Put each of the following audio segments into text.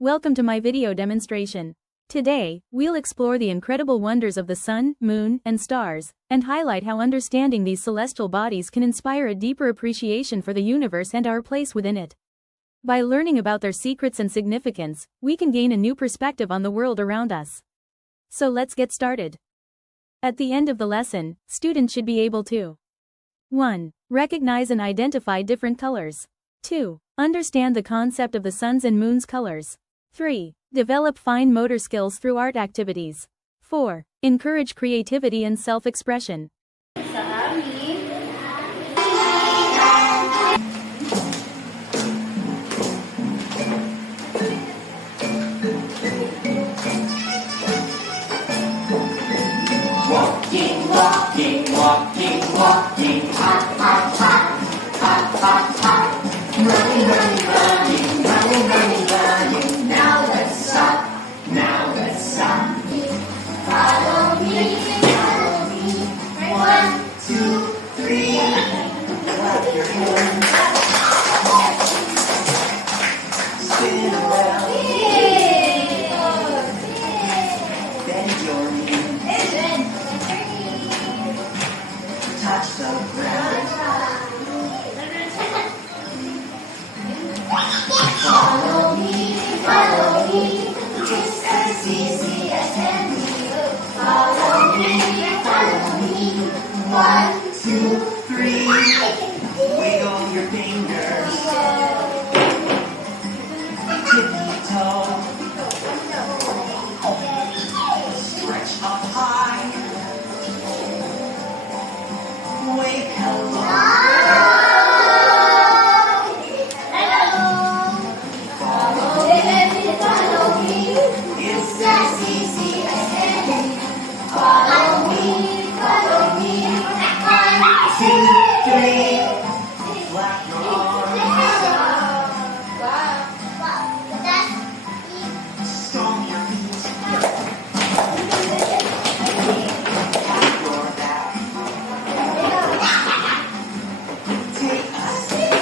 Welcome to my video demonstration. Today, we'll explore the incredible wonders of the sun, moon, and stars, and highlight how understanding these celestial bodies can inspire a deeper appreciation for the universe and our place within it. By learning about their secrets and significance, we can gain a new perspective on the world around us. So let's get started. At the end of the lesson, students should be able to 1. Recognize and identify different colors. 2. Understand the concept of the sun's and moon's colors. 3. Develop fine motor skills through art activities. 4. Encourage creativity and self-expression. Walking, walking, walking, walking, hop, hop, hop, hop, hop, hop. Running, running, running, running, running, running. Now let's stop, now let's stop. Follow me, follow me. 1, 2, 3. Clap your hands. Spin around. Bend your knees. Touch the ground. Follow me, just as easy as can be. Follow me, 1, 2, 3. Wiggle your fingers. Tippy toe. Stretch up high. Wave hello. It's as easy as can be. Follow me, 1, 2, 3. Flap your arms. Stomp your feet. Tap your back. Take a seat.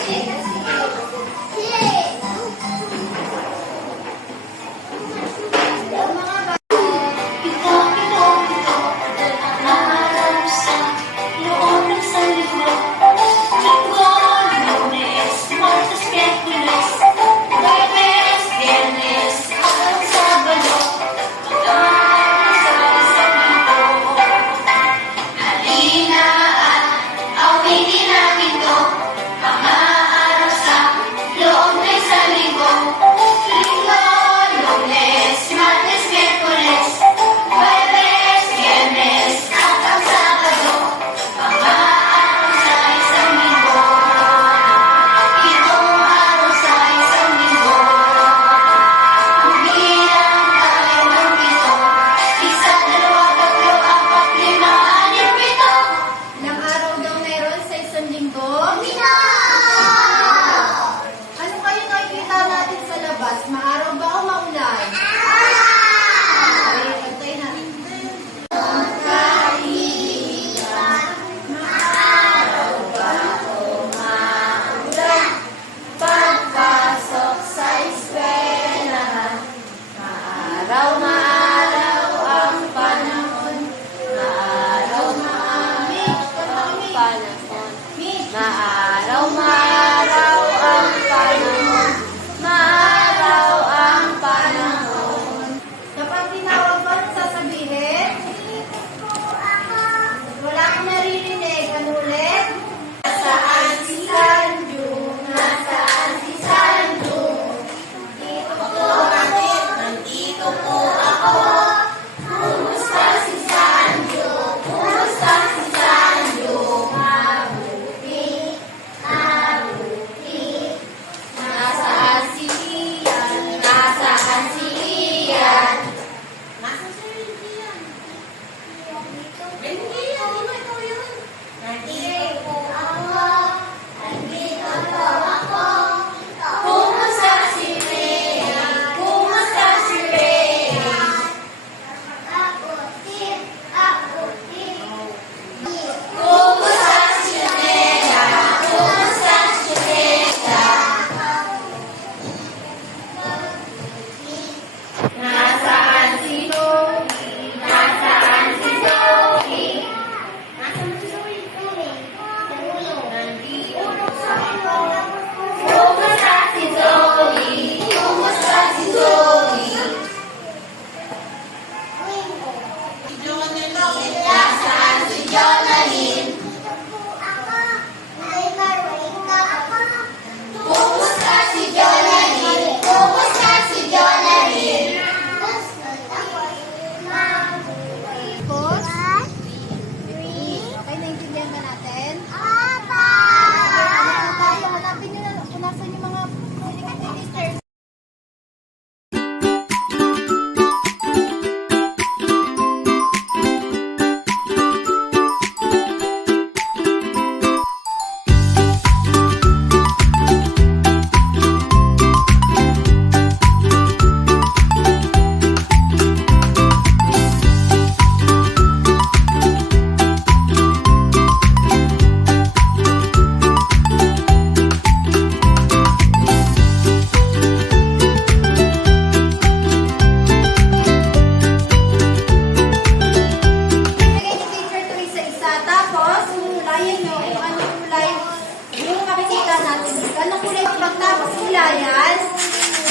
pagtapos nila yan,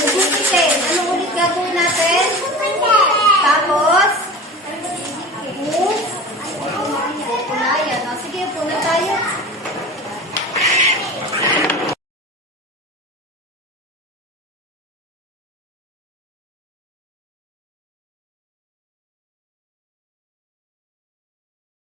gugupitin. Ano ulit gagawin natin? Tapos,